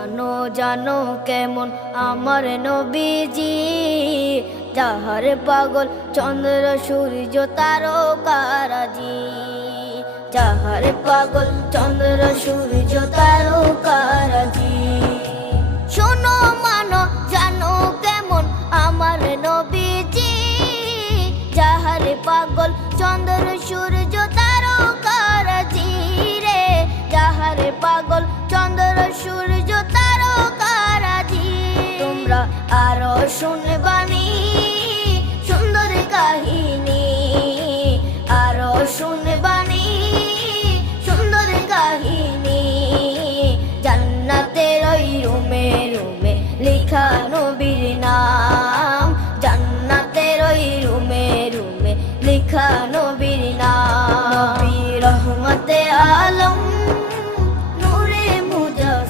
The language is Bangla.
জানো জানো কেমন আমার নবীজি, যাহার পাগল চন্দ্র সূর্য তারকারাজি, যাহার পাগল চন্দ্র সূর্য তারকারাজি। শোনো মানো জানো কেমন আমার নবীজি, যাহার পাগল চন্দ্র সূর্য তারকারাজি রে, যাহার পাগল চন্দ্র সূর্য তারকারাজি। তোমরা আরো শুনে